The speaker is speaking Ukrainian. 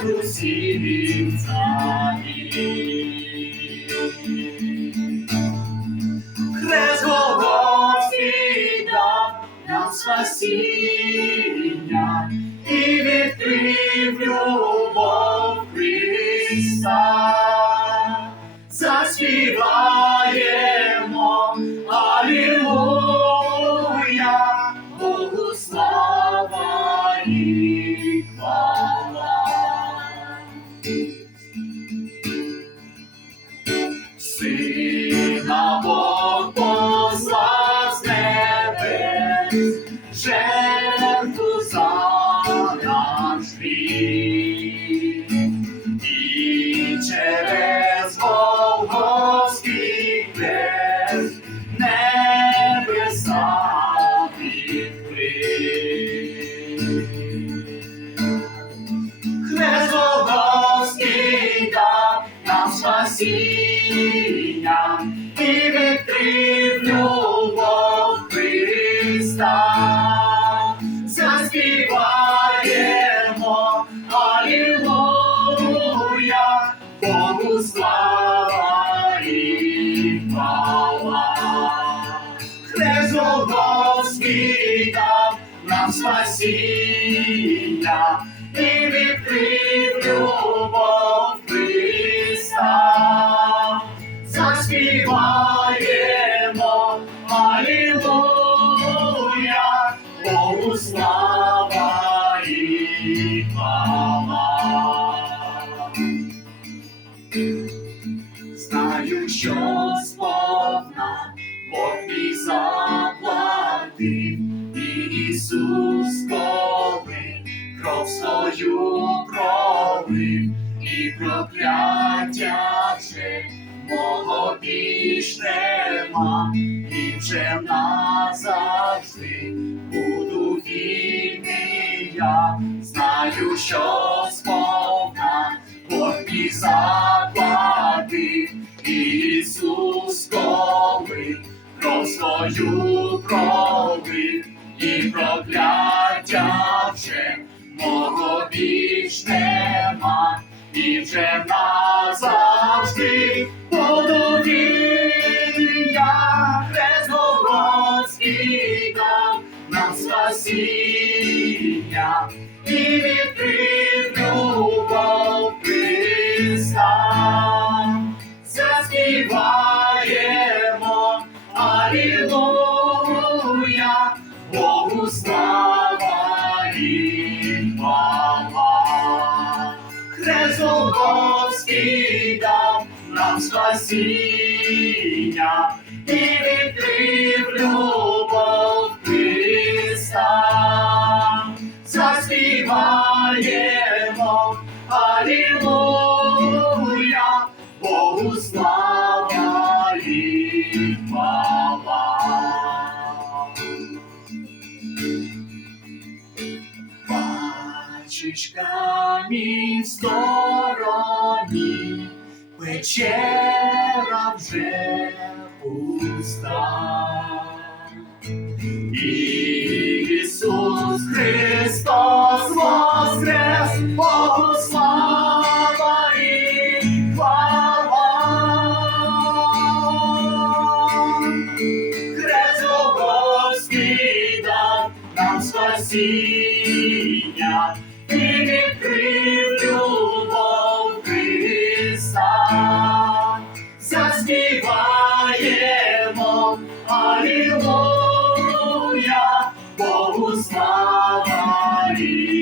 цар усіх. Хрест Голгофський дав нам спасіння гріх. І через Голгофський хрест небеса відкрив. Хрест Голгофський дав нам спасіння і спасіння і відкрив любов Христа. Заспіваємо Алілуя, Богу слава і хвала. Знаю, що сповна Бог мій заплатив, і Ісус коли кров свою пролив, і прокляття вже мого більш нема, і вже назавжди буду вільний я, знаю, що сповна Бог мій заплатив, Ісус коли кров свою пролив, і прокляття вже мого більш нема, і вже назавжди Богу слава і хвала. Хрест Голгофський дав нам спасіння і відкрив любов Христа. Заспіваємо Алілуя, Богу слава Бачиш камінь стороні, печера вже пуста. Ісус Христос воскрес, Богу слава і хвала. Хрест дав нам спасіння слава